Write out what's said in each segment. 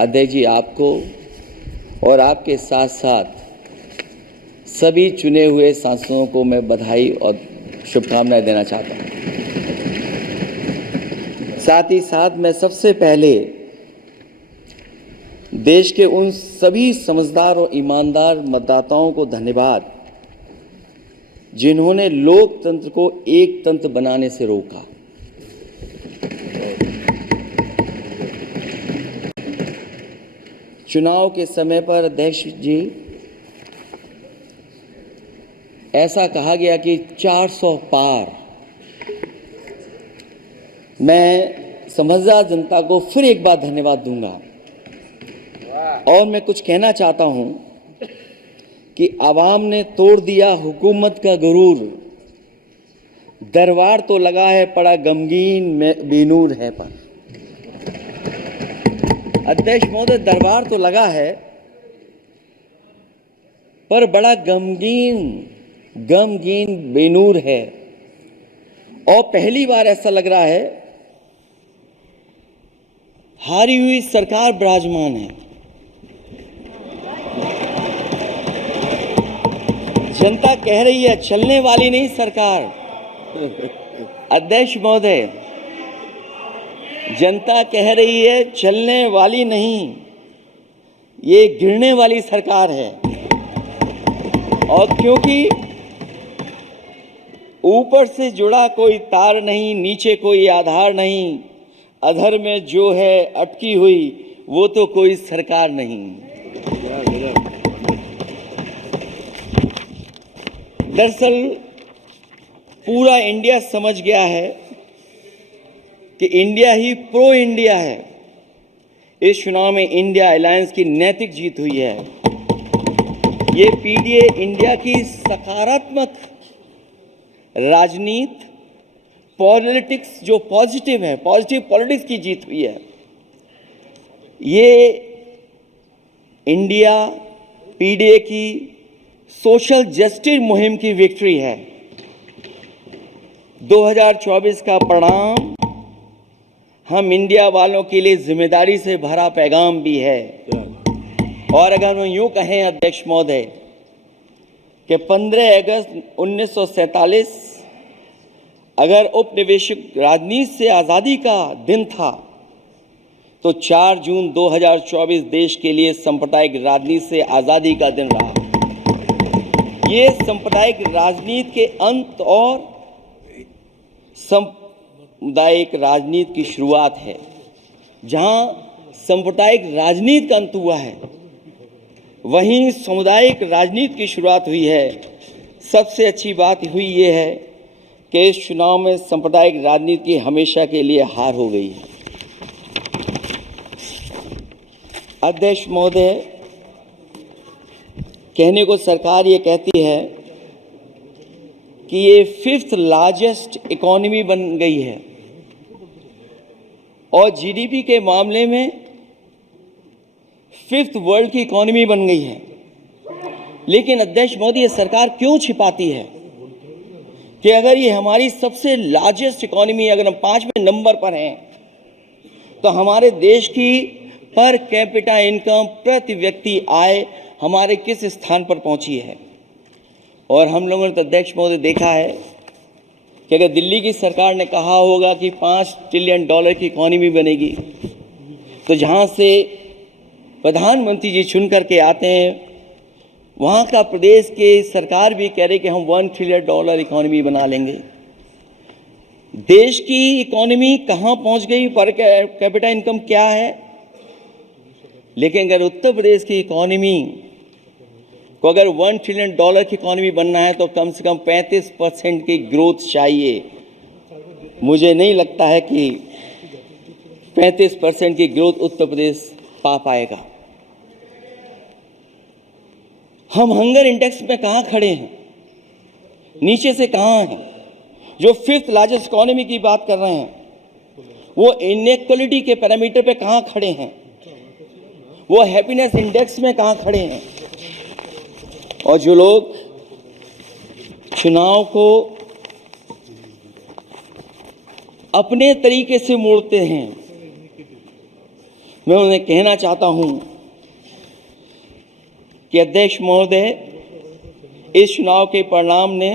अध्यक्ष जी, आपको और आपके साथ साथ सभी चुने हुए सांसदों को मैं बधाई और शुभकामनाएं देना चाहता हूं। साथ ही साथ मैं सबसे पहले देश के उन सभी समझदार और ईमानदार मतदाताओं को धन्यवाद जिन्होंने लोकतंत्र को एक तंत्र बनाने से रोका। चुनाव के समय पर अध्यक्ष जी ऐसा कहा गया कि 400 पार। मैं समझदार जनता को फिर एक बार धन्यवाद दूंगा और मैं कुछ कहना चाहता हूं कि आवाम ने तोड़ दिया हुकूमत का गुरूर, दरबार तो लगा है पड़ा गमगीन में बेनूर है पर। अध्यक्ष महोदय, दरबार तो लगा है पर बड़ा गमगीन बेनूर है और पहली बार ऐसा लग रहा है हारी हुई सरकार विराजमान है। जनता कह रही है चलने वाली नहीं सरकार। अध्यक्ष महोदय, जनता कह रही है चलने वाली नहीं, ये गिरने वाली सरकार है। और क्योंकि ऊपर से जुड़ा कोई तार नहीं, नीचे कोई आधार नहीं, अधर में जो है अटकी हुई वो तो कोई सरकार नहीं। दरअसल पूरा इंडिया समझ गया है कि इंडिया ही प्रो इंडिया है। इस चुनाव में इंडिया अलायंस की नैतिक जीत हुई है। ये पीडीए इंडिया की सकारात्मक राजनीति, पॉलिटिक्स जो पॉजिटिव है, पॉजिटिव पॉलिटिक्स की जीत हुई है। ये इंडिया पीडीए की सोशल जस्टिस मुहिम की विक्ट्री है। 2024 का परिणाम हम इंडिया वालों के लिए जिम्मेदारी से भरा पैगाम भी है। और अगर हम यूं कहें अध्यक्ष महोदय कि 15 अगस्त 1947 अगर उपनिवेशिक राजनीति से आज़ादी का दिन था तो 4 जून 2024 देश के लिए सांप्रदायिक राजनीति से आज़ादी का दिन रहा। ये सांप्रदायिक राजनीति के अंत और सामुदायिक राजनीति की शुरुआत है। जहां सांप्रदायिक राजनीति का अंत हुआ है वहीं सामुदायिक राजनीति की शुरुआत हुई है। सबसे अच्छी बात हुई ये है कि इस चुनाव में सांप्रदायिक राजनीति की हमेशा के लिए हार हो गई है। अध्यक्ष महोदय, कहने को सरकार ये कहती है कि ये 5th लार्जेस्ट इकोनॉमी बन गई है और जीडीपी के मामले में 5th वर्ल्ड की इकोनॉमी बन गई है। लेकिन अध्यक्ष मोदी, ये सरकार क्यों छिपाती है कि अगर ये हमारी सबसे लार्जेस्ट इकोनॉमी, अगर हम 5वें नंबर पर हैं तो हमारे देश की पर कैपिटा इनकम, प्रति व्यक्ति आय हमारे किस स्थान पर पहुंची है। और हम लोगों ने तो अध्यक्ष महोदय देखा है कि अगर दिल्ली की सरकार ने कहा होगा कि $5 ट्रिलियन की इकोनॉमी बनेगी, तो जहां से प्रधानमंत्री जी चुन करके आते हैं वहाँ का प्रदेश के सरकार भी कह रहे कि हम $1 ट्रिलियन इकोनॉमी बना लेंगे। देश की इकोनॉमी कहाँ पहुँच गई, पर कैपिटा इनकम क्या है। लेकिन अगर उत्तर प्रदेश की इकोनॉमी को अगर $1 ट्रिलियन की इकोनॉमी बनना है तो कम से कम 35% की ग्रोथ चाहिए। मुझे नहीं लगता है कि 35% की ग्रोथ उत्तर प्रदेश पा पाएगा। हम हंगर इंडेक्स में कहाँ खड़े हैं, नीचे से कहाँ हैं। जो 5th लार्जेस्ट इकोनॉमी की बात कर रहे हैं वो इनइक्वालिटी के पैरामीटर पे कहाँ खड़े हैं, वो हैप्पीनेस इंडेक्स में कहाँ खड़े हैं। और जो लोग चुनाव को अपने तरीके से मोड़ते हैं, मैं उन्हें कहना चाहता हूं कि अध्यक्ष महोदय, इस चुनाव के परिणाम ने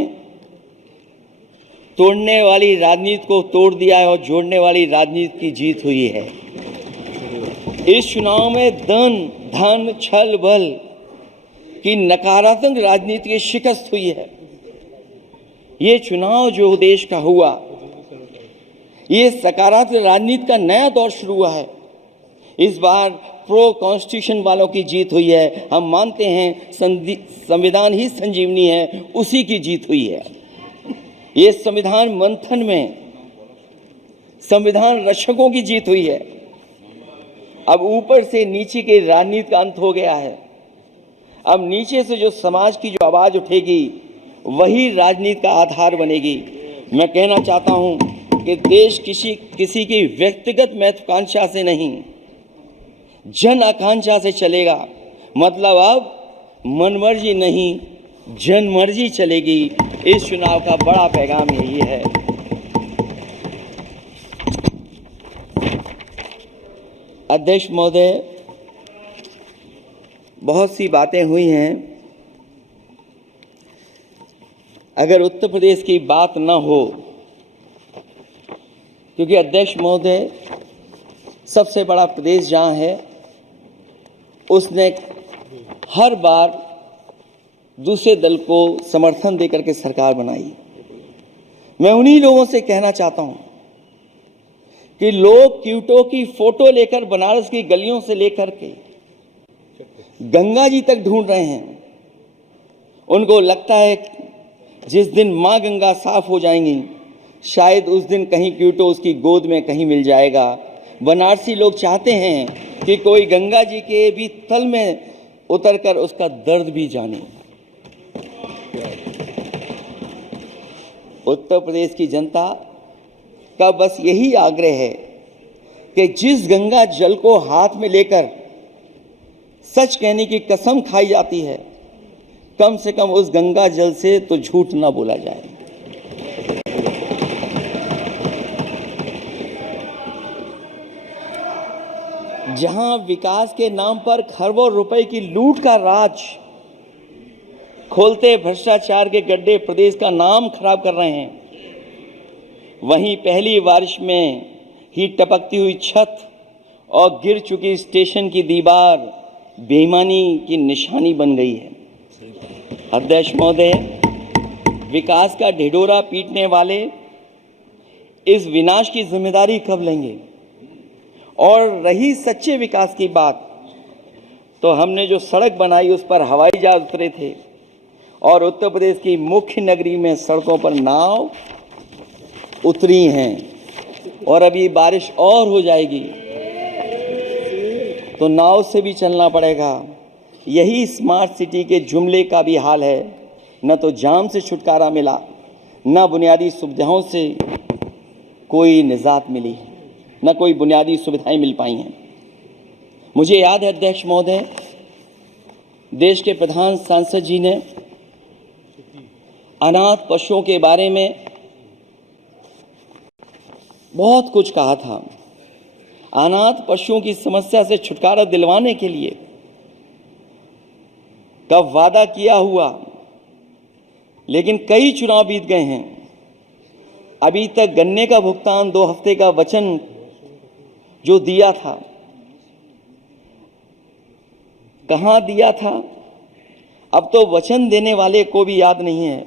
तोड़ने वाली राजनीति को तोड़ दिया है और जोड़ने वाली राजनीति की जीत हुई है। इस चुनाव में धन छल बल की नकारात्मक राजनीति की शिकस्त हुई है। ये चुनाव जो देश का हुआ, ये सकारात्मक राजनीति का नया दौर शुरू हुआ है। इस बार प्रो कॉन्स्टिट्यूशन वालों की जीत हुई है। हम मानते हैं संविधान ही संजीवनी है, उसी की जीत हुई है। ये संविधान मंथन में संविधान रक्षकों की जीत हुई है। अब ऊपर से नीचे की राजनीति का अंत हो गया है। अब नीचे से जो समाज की जो आवाज उठेगी वही राजनीति का आधार बनेगी। मैं कहना चाहता हूं कि देश किसी की व्यक्तिगत महत्वाकांक्षा से नहीं, जन आकांक्षा से चलेगा। मतलब अब मनमर्जी नहीं, जनमर्जी चलेगी। इस चुनाव का बड़ा पैगाम यही है। अध्यक्ष महोदय, बहुत सी बातें हुई हैं। अगर उत्तर प्रदेश की बात न हो, क्योंकि अध्यक्ष महोदय सबसे बड़ा प्रदेश जहां है, उसने हर बार दूसरे दल को समर्थन देकर के सरकार बनाई। मैं उन्हीं लोगों से कहना चाहता हूं कि लोग क्यूटो की फोटो लेकर बनारस की गलियों से लेकर के गंगा जी तक ढूंढ रहे हैं। उनको लगता है जिस दिन मां गंगा साफ हो जाएंगी, शायद उस दिन कहीं क्यूटो उसकी गोद में कहीं मिल जाएगा। बनारसी लोग चाहते हैं कि कोई गंगा जी के भी तल में उतरकर उसका दर्द भी जाने। उत्तर प्रदेश की जनता का बस यही आग्रह है कि जिस गंगा जल को हाथ में लेकर सच कहने की कसम खाई जाती है, कम से कम उस गंगा जल से तो झूठ ना बोला जाए। जहां विकास के नाम पर खरबों रुपए की लूट का राज खोलते भ्रष्टाचार के गड्ढे प्रदेश का नाम खराब कर रहे हैं, वहीं पहली बारिश में ही टपकती हुई छत और गिर चुकी स्टेशन की दीवार बेईमानी की निशानी बन गई है। अध्यक्ष महोदय, विकास का ढिढोरा पीटने वाले इस विनाश की जिम्मेदारी कब लेंगे? और रही सच्चे विकास की बात, तो हमने जो सड़क बनाई उस पर हवाई जहाज उतरे थे और उत्तर प्रदेश की मुख्य नगरी में सड़कों पर नाव उतरी हैं और अभी बारिश और हो जाएगी तो नाव से भी चलना पड़ेगा। यही स्मार्ट सिटी के जुमले का भी हाल है। न तो जाम से छुटकारा मिला, न बुनियादी सुविधाओं से कोई निजात मिली, न कोई बुनियादी सुविधाएं मिल पाई हैं। मुझे याद है अध्यक्ष महोदय, देश के प्रधान सांसद जी ने अनाथ पशुओं के बारे में बहुत कुछ कहा था। अनाथ पशुओं की समस्या से छुटकारा दिलवाने के लिए का वादा किया हुआ, लेकिन कई चुनाव बीत गए हैं, अभी तक गन्ने का भुगतान 2 हफ्ते का वचन जो दिया था, कहां दिया था? अब तो वचन देने वाले को भी याद नहीं है।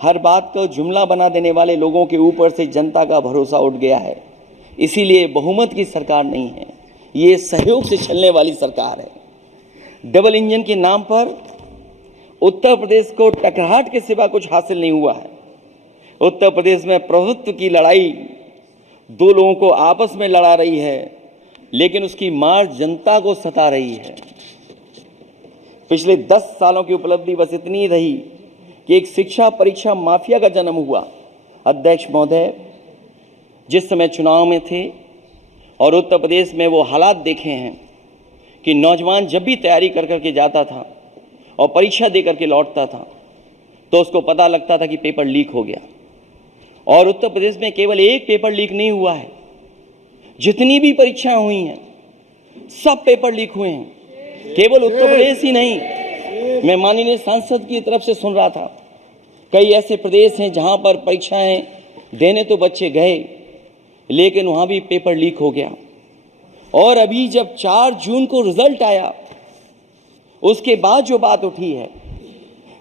हर बात को जुमला बना देने वाले लोगों के ऊपर से जनता का भरोसा उठ गया है। इसीलिए बहुमत की सरकार नहीं है, ये सहयोग से चलने वाली सरकार है। डबल इंजन के नाम पर उत्तर प्रदेश को टकराहट के सिवा कुछ हासिल नहीं हुआ है। उत्तर प्रदेश में प्रभुत्व की लड़ाई 2 लोगों को आपस में लड़ा रही है, लेकिन उसकी मार जनता को सता रही है। पिछले 10 सालों की उपलब्धि बस इतनी रही कि एक शिक्षा परीक्षा माफिया का जन्म हुआ। अध्यक्ष महोदय, जिस समय चुनाव में थे और उत्तर प्रदेश में वो हालात देखे हैं कि नौजवान जब भी तैयारी कर करके जाता था और परीक्षा दे करके लौटता था तो उसको पता लगता था कि पेपर लीक हो गया। और उत्तर प्रदेश में केवल एक पेपर लीक नहीं हुआ है, जितनी भी परीक्षाएं हुई हैं सब पेपर लीक हुए हैं, केवल उत्तर प्रदेश ही नहीं। मैं माननीय सांसद की तरफ से सुन रहा था, कई ऐसे प्रदेश हैं जहां पर परीक्षाएं देने तो बच्चे गए, लेकिन वहां भी पेपर लीक हो गया। और अभी जब 4 जून को रिजल्ट आया, उसके बाद जो बात उठी है,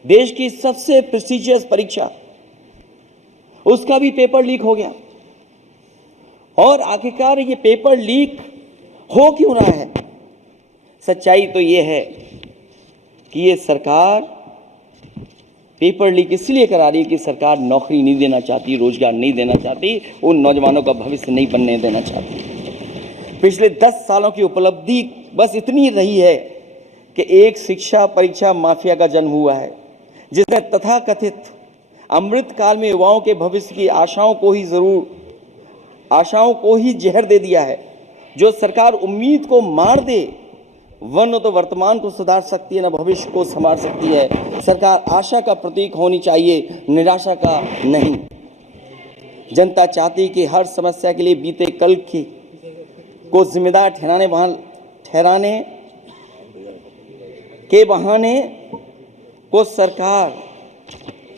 देश की सबसे प्रेस्टिजियस परीक्षा, उसका भी पेपर लीक हो गया। और आखिरकार ये पेपर लीक हो क्यों रहा है? सच्चाई तो ये है कि ये सरकार पेपर लीक इसलिए करा रही है कि सरकार नौकरी नहीं देना चाहती, रोजगार नहीं देना चाहती, उन नौजवानों का भविष्य नहीं बनने देना चाहती। पिछले 10 सालों की उपलब्धि बस इतनी रही है कि एक शिक्षा परीक्षा माफिया का जन्म हुआ है, जिसने तथाकथित अमृत काल में युवाओं के भविष्य की आशाओं को ही जहर दे दिया है। जो सरकार उम्मीद को मार दे, वह न तो वर्तमान को सुधार सकती है, न भविष्य को संभाल सकती है। सरकार आशा का प्रतीक होनी चाहिए, निराशा का नहीं। जनता चाहती कि हर समस्या के लिए बीते कल को जिम्मेदार ठहराने के बहाने को सरकार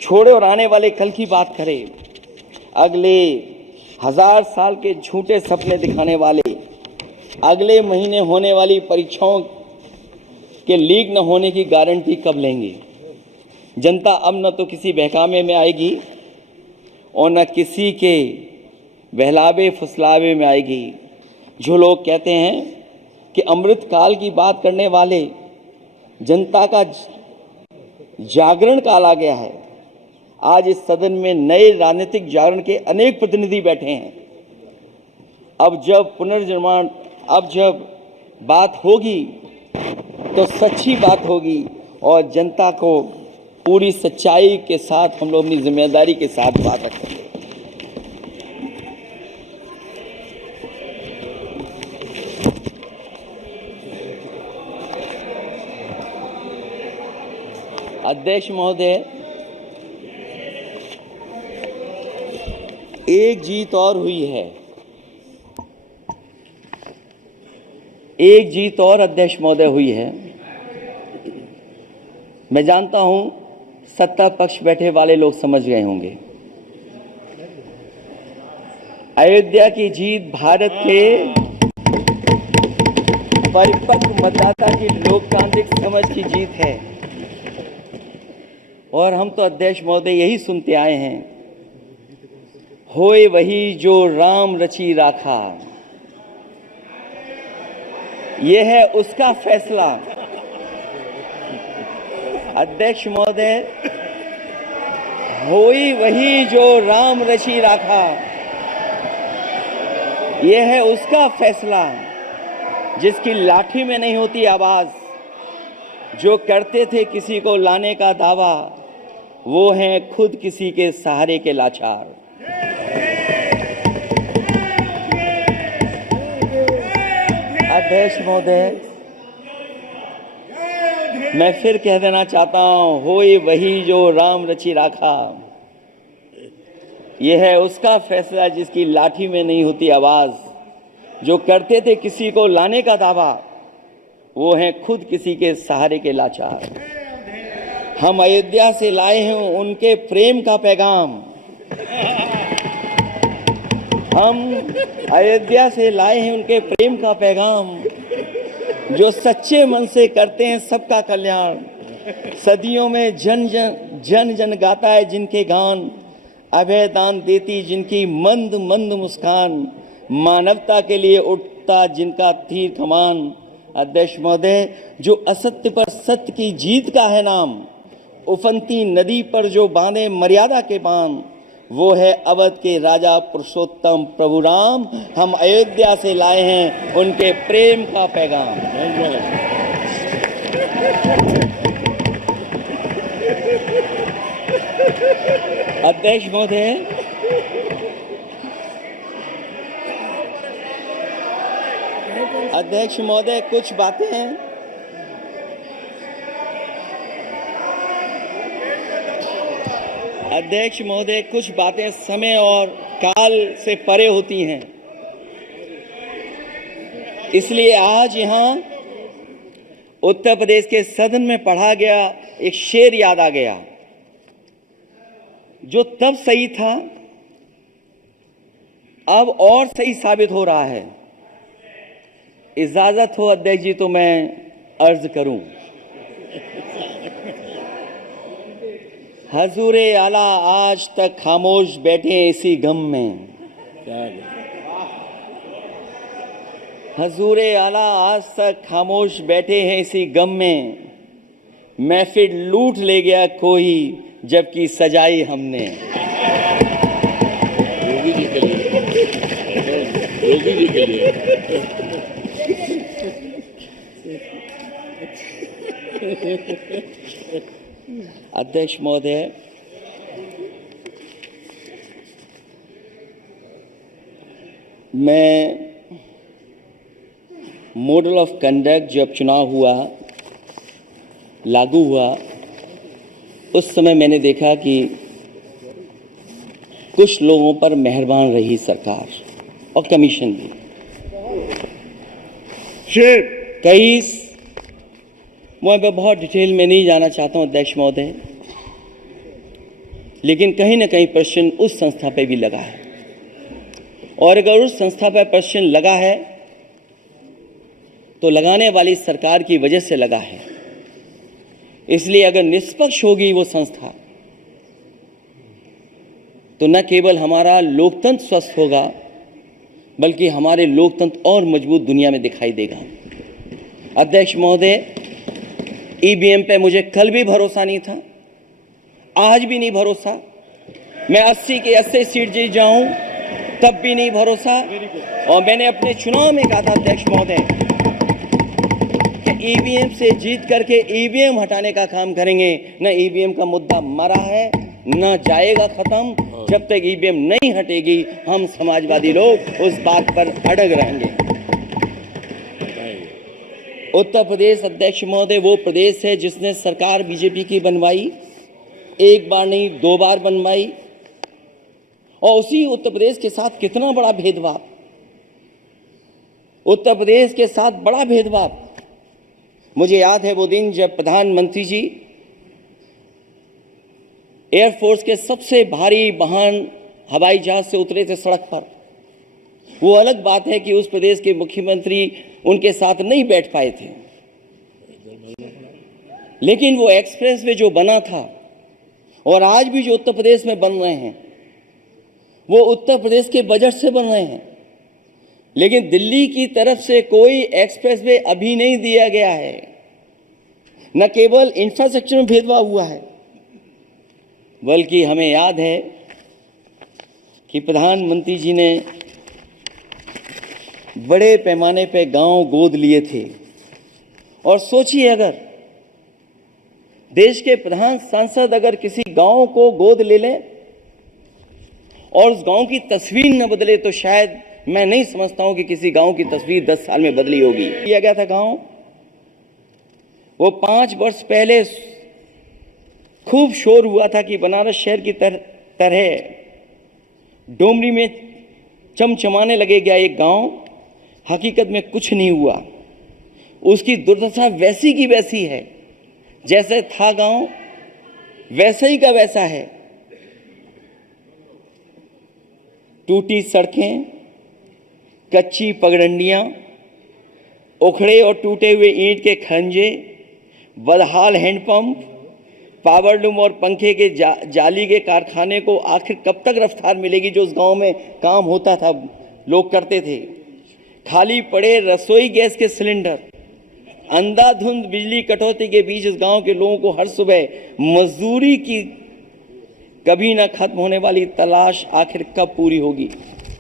छोड़े और आने वाले कल की बात करे। अगले 1000 साल के झूठे सपने दिखाने वाले अगले महीने होने वाली परीक्षाओं के लीक न होने की गारंटी कब लेंगे? जनता अब न तो किसी बहकावे में आएगी और न किसी के बहलावे फुसलावे में आएगी। जो लोग कहते हैं कि अमृत काल की बात करने वाले जनता का जागरण काल आ गया है, आज इस सदन में नए राजनीतिक जागरण के अनेक प्रतिनिधि बैठे हैं। अब जब बात होगी तो सच्ची बात होगी और जनता को पूरी सच्चाई के साथ हम लोग अपनी जिम्मेदारी के साथ बात रखेंगे। अध्यक्ष महोदय, एक जीत और हुई है, एक जीत और अध्यक्ष महोदय हुई है। मैं जानता हूं सत्ता पक्ष बैठे वाले लोग समझ गए होंगे। अयोध्या की जीत भारत के परिपक्व मतदाता की लोकतांत्रिक समझ की जीत है। और हम तो अध्यक्ष महोदय यही सुनते आए हैं, होए वही जो राम रची राखा, यह है उसका फैसला। अध्यक्ष महोदय, होई वही जो राम रची राखा, यह है उसका फैसला, जिसकी लाठी में नहीं होती आवाज। जो करते थे किसी को लाने का दावा, वो हैं खुद किसी के सहारे के लाचार। अध्यक्ष महोदय, मैं फिर कह देना चाहता हूं, होए वही जो राम रची राखा, यह है उसका फैसला जिसकी लाठी में नहीं होती आवाज। जो करते थे किसी को लाने का दावा, वो हैं खुद किसी के सहारे के लाचार। हम अयोध्या से लाए हैं उनके प्रेम का पैगाम, हम अयोध्या से लाए हैं उनके प्रेम का पैगाम। जो सच्चे मन से करते हैं सबका कल्याण, सदियों में जन जन गाता है जिनके गान, अभय दान देती जिनकी मंद मंद मुस्कान, मानवता के लिए उठता जिनका तीर कमान। अध्यक्ष महोदय, जो असत्य पर सत्य की जीत का है नाम, उफनती नदी पर जो बांधे मर्यादा के बांध, वो है अवध के राजा पुरुषोत्तम प्रभु राम। हम अयोध्या से लाए हैं उनके प्रेम का पैगाम। अध्यक्ष महोदय, अध्यक्ष महोदय, कुछ बातें हैं। अध्यक्ष महोदय, कुछ बातें समय और काल से परे होती हैं। इसलिए आज यहाँ उत्तर प्रदेश के सदन में पढ़ा गया एक शेर याद आ गया, जो तब सही था अब और सही साबित हो रहा है। इजाजत हो अध्यक्ष जी तो मैं अर्ज करूं। हजूरे आला आज तक खामोश बैठे इसी गम में, हजूरे आला आज तक खामोश बैठे हैं इसी गम में, महफिल लूट ले गया कोई जबकि सजाई हमने। योगी जी के लिए, योगी जी के लिए। अध्यक्ष महोदय, मैं मॉडल ऑफ कंडक्ट जब चुनाव हुआ, लागू हुआ, उस समय मैंने देखा कि कुछ लोगों पर मेहरबान रही सरकार और कमीशन भी। कई मैं बहुत डिटेल में नहीं जाना चाहता हूं अध्यक्ष महोदय, लेकिन कहीं ना कहीं प्रश्न उस संस्था पे भी लगा है, और अगर उस संस्था पर प्रश्न लगा है तो लगाने वाली सरकार की वजह से लगा है। इसलिए अगर निष्पक्ष होगी वो संस्था तो न केवल हमारा लोकतंत्र स्वस्थ होगा, बल्कि हमारे लोकतंत्र और मजबूत दुनिया में दिखाई देगा। अध्यक्ष महोदय, ईवीएम पे मुझे कल भी भरोसा नहीं था, आज भी नहीं भरोसा। मैं 80 के 80 सीट जीत जाऊं तब भी नहीं भरोसा। और मैंने अपने चुनाव में कहा था अध्यक्ष महोदय कि ईवीएम से जीत करके ईवीएम हटाने का काम करेंगे। न ईवीएम का मुद्दा मरा है, न जाएगा खत्म। जब तक ईवीएम नहीं हटेगी हम समाजवादी लोग उस बात पर अड़ग रहेंगे। उत्तर प्रदेश अध्यक्ष महोदय वो प्रदेश है जिसने सरकार बीजेपी की बनवाई, एक बार नहीं 2 बार बनवाई, और उसी उत्तर प्रदेश के साथ कितना बड़ा भेदभाव, उत्तर प्रदेश के साथ बड़ा भेदभाव। मुझे याद है वो दिन जब प्रधानमंत्री जी एयरफोर्स के सबसे भारी वाहन हवाई जहाज से उतरे थे सड़क पर। वो अलग बात है कि उस प्रदेश के मुख्यमंत्री उनके साथ नहीं बैठ पाए थे, लेकिन वो एक्सप्रेस वे जो बना था और आज भी जो उत्तर प्रदेश में बन रहे हैं वो उत्तर प्रदेश के बजट से बन रहे हैं। लेकिन दिल्ली की तरफ से कोई एक्सप्रेस वे अभी नहीं दिया गया है। न केवल इंफ्रास्ट्रक्चर में भेदभाव हुआ है, बल्कि हमें याद है कि प्रधानमंत्री जी ने बड़े पैमाने पे गांव गोद लिए थे। और सोचिए, अगर देश के प्रधान सांसद अगर किसी गांव को गोद ले लें और उस गांव की तस्वीर न बदले, तो शायद मैं नहीं समझता हूं कि किसी गांव की तस्वीर 10 साल में बदली होगी। किया गया था गांव, वो 5 वर्ष पहले खूब शोर हुआ था कि बनारस शहर की तरह डोमरी में चमचमाने लगेगा एक गांव। हकीकत में कुछ नहीं हुआ। उसकी दुर्दशा वैसी की वैसी है, जैसे था गांव वैसे ही का वैसा है। टूटी सड़कें, कच्ची पगडंडियां, उखड़े और टूटे हुए ईंट के खंजे, बदहाल हैंडपंप, पावरलूम और पंखे के जाली के कारखाने को आखिर कब तक रफ्तार मिलेगी जो उस गांव में काम होता था, लोग करते थे। खाली पड़े रसोई गैस के सिलेंडर, अंधाधुंध बिजली कटौती के बीच इस गांव के लोगों को हर सुबह मजदूरी की कभी ना खत्म होने वाली तलाश आखिर कब पूरी होगी।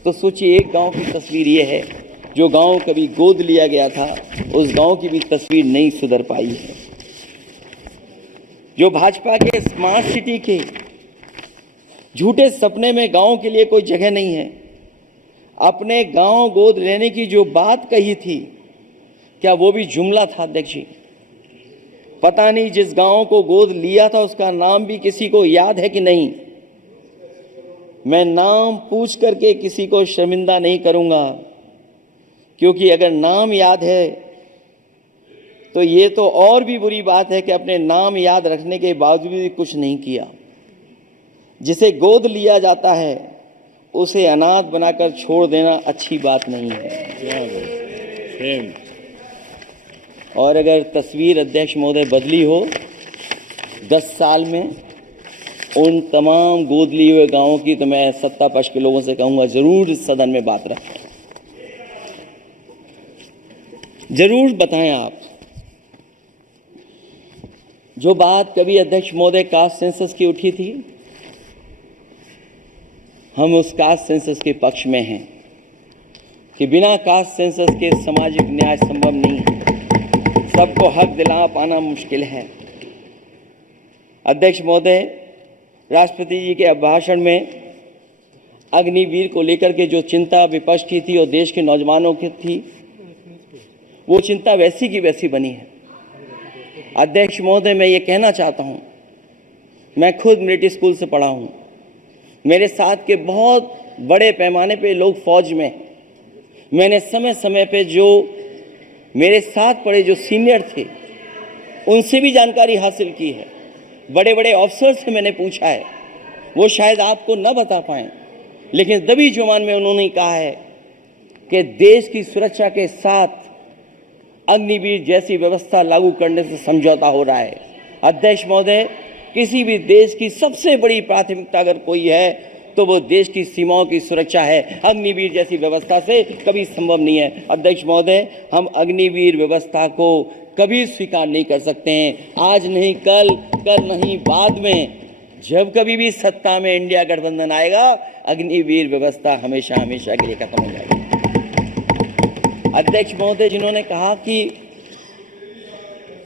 तो सोचिए, एक गांव की तस्वीर ये है। जो गांव कभी गोद लिया गया था उस गांव की भी तस्वीर नहीं सुधर पाई है। जो भाजपा के स्मार्ट सिटी के झूठे सपने में गांव के लिए कोई जगह नहीं है। अपने गांव गोद लेने की जो बात कही थी, क्या वो भी जुमला था अध्यक्ष जी? पता नहीं जिस गांव को गोद लिया था उसका नाम भी किसी को याद है कि नहीं। मैं नाम पूछ करके किसी को शर्मिंदा नहीं करूंगा, क्योंकि अगर नाम याद है तो ये तो और भी बुरी बात है कि अपने नाम याद रखने के बावजूद भी कुछ नहीं किया। जिसे गोद लिया जाता है उसे अनाथ बनाकर छोड़ देना अच्छी बात नहीं है। और अगर तस्वीर अध्यक्ष महोदय बदली हो 10 साल में उन तमाम गोद लिए हुए गांवों की, तो मैं सत्ता पक्ष के लोगों से कहूंगा जरूर इस सदन में बात रखें, जरूर बताएं आप। जो बात कभी अध्यक्ष महोदय कास्ट सेंसस की उठी थी, हम उस कास्ट सेंसस के पक्ष में हैं कि बिना कास्ट सेंसस के सामाजिक न्याय संभव नहीं है, सबको हक दिला पाना मुश्किल है। अध्यक्ष महोदय, राष्ट्रपति जी के अभिभाषण में अग्निवीर को लेकर के जो चिंता विपक्ष की थी और देश के नौजवानों की थी, वो चिंता वैसी की वैसी बनी है। अध्यक्ष महोदय, मैं ये कहना चाहता हूँ, मैं खुद मिलिट्री स्कूल से पढ़ा हूँ, मेरे साथ के बहुत बड़े पैमाने पे लोग फौज में, मैंने समय समय पे जो मेरे साथ पढ़े जो सीनियर थे उनसे भी जानकारी हासिल की है, बड़े बड़े अफसर से मैंने पूछा है, वो शायद आपको न बता पाएं, लेकिन दबी जुबान में उन्होंने कहा है कि देश की सुरक्षा के साथ अग्निवीर जैसी व्यवस्था लागू करने से समझौता हो रहा है। अध्यक्ष महोदय, किसी भी देश की सबसे बड़ी प्राथमिकता अगर कोई है तो वो देश की सीमाओं की सुरक्षा है। अग्निवीर जैसी व्यवस्था से कभी संभव नहीं है। अध्यक्ष महोदय, हम अग्निवीर व्यवस्था को कभी स्वीकार नहीं कर सकते हैं। आज नहीं कल, कल नहीं बाद में, जब कभी भी सत्ता में इंडिया गठबंधन आएगा, अग्निवीर व्यवस्था हमेशा हमेशा के लिए खत्म हो जाएगी। अध्यक्ष महोदय, जिन्होंने कहा कि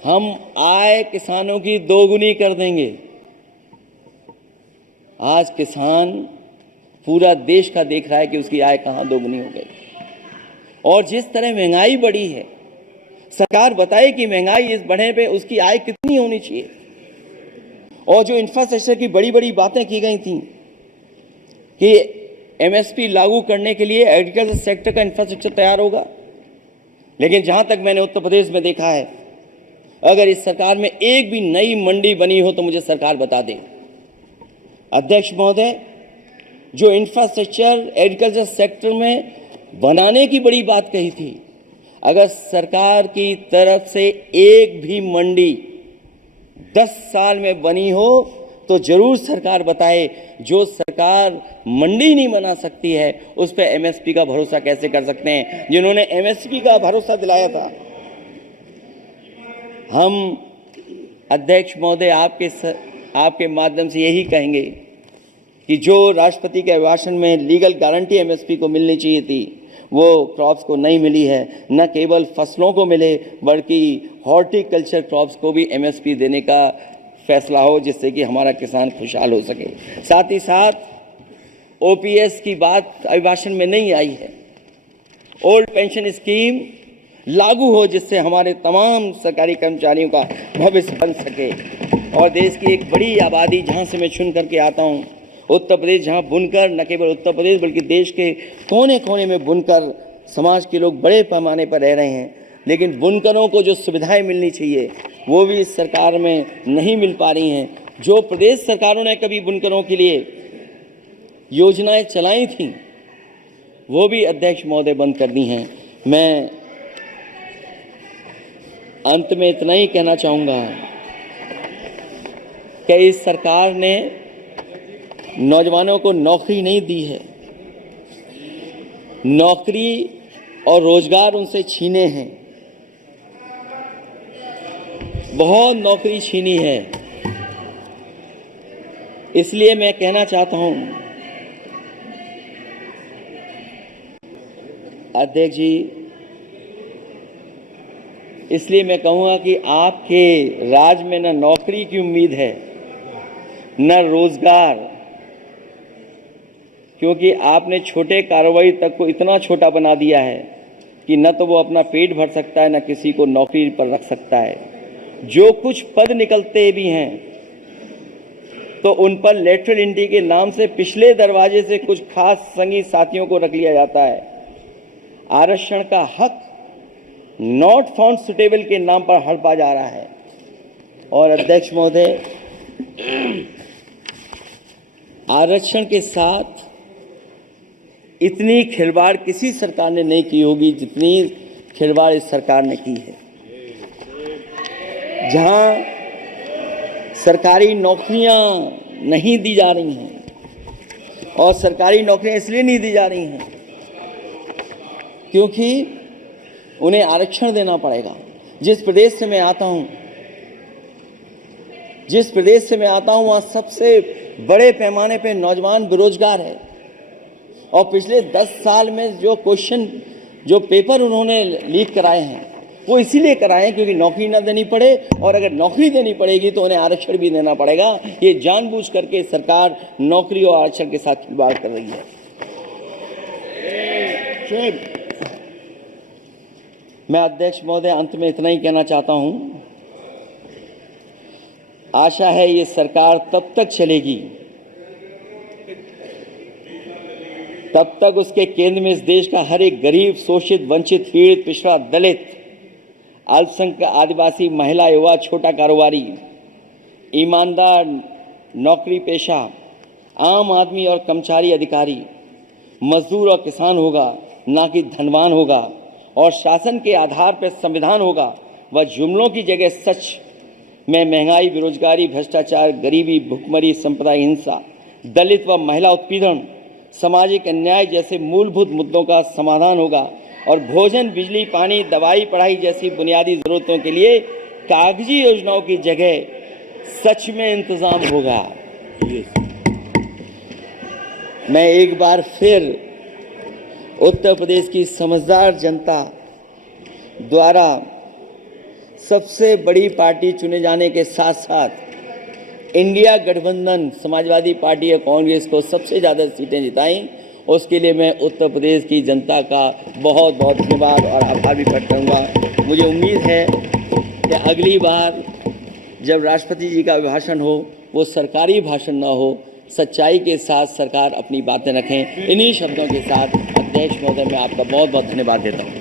हम आय किसानों की दोगुनी कर देंगे, आज किसान पूरा देश का देख रहा है कि उसकी आय कहां दोगुनी हो गई। और जिस तरह महंगाई बढ़ी है, सरकार बताए कि महंगाई इस बढ़ने पे उसकी आय कितनी होनी चाहिए। और जो इंफ्रास्ट्रक्चर की बड़ी बड़ी बातें की गई थी कि एमएसपी लागू करने के लिए एग्रीकल्चर सेक्टर का इंफ्रास्ट्रक्चर तैयार होगा, लेकिन जहां तक मैंने उत्तर प्रदेश में देखा है, अगर इस सरकार में एक भी नई मंडी बनी हो तो मुझे सरकार बता दे। अध्यक्ष महोदय, जो इंफ्रास्ट्रक्चर एग्रीकल्चर सेक्टर में बनाने की बड़ी बात कही थी, अगर सरकार की तरफ से एक भी मंडी 10 साल में बनी हो तो जरूर सरकार बताए। जो सरकार मंडी नहीं बना सकती है उस पर एमएसपी का भरोसा कैसे कर सकते हैं, जिन्होंने एमएसपी का भरोसा दिलाया था। हम अध्यक्ष महोदय आपके माध्यम से यही कहेंगे कि जो राष्ट्रपति के अभिभाषण में लीगल गारंटी एमएसपी को मिलनी चाहिए थी, वो क्रॉप्स को नहीं मिली है। न केवल फसलों को मिले बल्कि हॉर्टिकल्चर क्रॉप्स को भी एमएसपी देने का फैसला हो, जिससे कि हमारा किसान खुशहाल हो सके। साथ ही साथ ओपीएस की बात अभिभाषण में नहीं आई है। ओल्ड पेंशन स्कीम लागू हो, जिससे हमारे तमाम सरकारी कर्मचारियों का भविष्य बन सके। और देश की एक बड़ी आबादी, जहाँ से मैं चुन करके आता हूँ, उत्तर प्रदेश, जहाँ बुनकर, न केवल उत्तर प्रदेश बल्कि देश के कोने कोने में बुनकर समाज के लोग बड़े पैमाने पर रह रहे हैं, लेकिन बुनकरों को जो सुविधाएं मिलनी चाहिए वो भी इस सरकार में नहीं मिल पा रही हैं। जो प्रदेश सरकारों ने कभी बुनकरों के लिए योजनाएं चलाई थीं, वो भी अध्यक्ष महोदय बंद कर दी हैं। मैं अंत में इतना ही कहना चाहूँगा कि इस सरकार ने नौजवानों को नौकरी नहीं दी है, नौकरी और रोजगार उनसे छीने हैं, बहुत नौकरी छीनी है। इसलिए मैं कहना चाहता हूं अध्यक्ष जी, इसलिए मैं कहूँगा कि आपके राज में न नौकरी की उम्मीद है न रोजगार, क्योंकि आपने छोटे कारोबारी तक को इतना छोटा बना दिया है कि न तो वो अपना पेट भर सकता है, न किसी को नौकरी पर रख सकता है। जो कुछ पद निकलते भी हैं तो उन पर लेटरल एंट्री के नाम से पिछले दरवाजे से कुछ खास संगी साथियों को रख लिया जाता है। आरक्षण का हक नॉट फाउंड सुटेबल के नाम पर हड़पा जा रहा है। और अध्यक्ष महोदय, आरक्षण के साथ इतनी खिलवाड़ किसी सरकार ने नहीं की होगी जितनी खिलवाड़ इस सरकार ने की है। जहां सरकारी नौकरियां नहीं दी जा रही हैं, और सरकारी नौकरियां इसलिए नहीं दी जा रही हैं क्योंकि उन्हें आरक्षण देना पड़ेगा। जिस प्रदेश से मैं आता हूं वहां सबसे बड़े पैमाने पे नौजवान बेरोजगार है, और पिछले 10 साल में जो पेपर उन्होंने लीक कराए हैं वो इसीलिए कराए हैं क्योंकि नौकरी ना देनी पड़े, और अगर नौकरी देनी पड़ेगी तो उन्हें आरक्षण भी देना पड़ेगा। ये जानबूझ करके सरकार नौकरी और आरक्षण के साथ खिलवाड़ कर रही है। मैं अध्यक्ष महोदय अंत में इतना ही कहना चाहता हूं, आशा है ये सरकार तब तक चलेगी तब तक उसके केंद्र में इस देश का हर एक गरीब, शोषित, वंचित, पीड़ित, पिछड़ा, दलित, अल्पसंख्यक, आदिवासी, महिला, युवा, छोटा कारोबारी, ईमानदार, नौकरी पेशा, आम आदमी और कर्मचारी, अधिकारी, मजदूर और किसान होगा, ना कि धनवान होगा। और शासन के आधार पर संविधान होगा। वह जुमलों की जगह सच में महंगाई, बेरोजगारी, भ्रष्टाचार, गरीबी, भुखमरी, सांप्रदायिक हिंसा, दलित व महिला उत्पीड़न, सामाजिक अन्याय जैसे मूलभूत मुद्दों का समाधान होगा। और भोजन, बिजली, पानी, दवाई, पढ़ाई जैसी बुनियादी जरूरतों के लिए कागजी योजनाओं की जगह सच में इंतजाम होगा। मैं एक बार फिर उत्तर प्रदेश की समझदार जनता द्वारा सबसे बड़ी पार्टी चुने जाने के साथ साथ इंडिया गठबंधन समाजवादी पार्टी और कांग्रेस को सबसे ज़्यादा सीटें जिताई, उसके लिए मैं उत्तर प्रदेश की जनता का बहुत बहुत धन्यवाद और आभार भी प्रकट करूँगा। मुझे उम्मीद है कि अगली बार जब राष्ट्रपति जी का भाषण हो वो सरकारी भाषण ना हो, सच्चाई के साथ सरकार अपनी बातें रखें। इन्हीं शब्दों के साथ अध्यक्ष महोदय मैं आपका बहुत बहुत धन्यवाद देता हूँ।